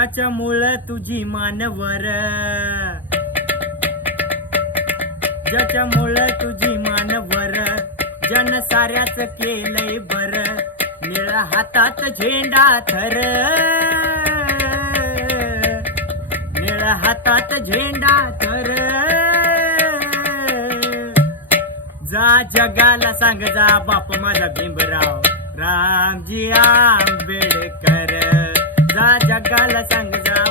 ज्याच्यामुळं तुझी मानवर, ज्याच्यामुळं तुझी मानवर, जन साऱ्याच केलंय बर, निळा हातात झेंडा थर, निळा हातात झेंडा थर. जा जगाला सांग जा बाप माझा भीमराव रामजी आंबेडकर, जा जगाला सांग जा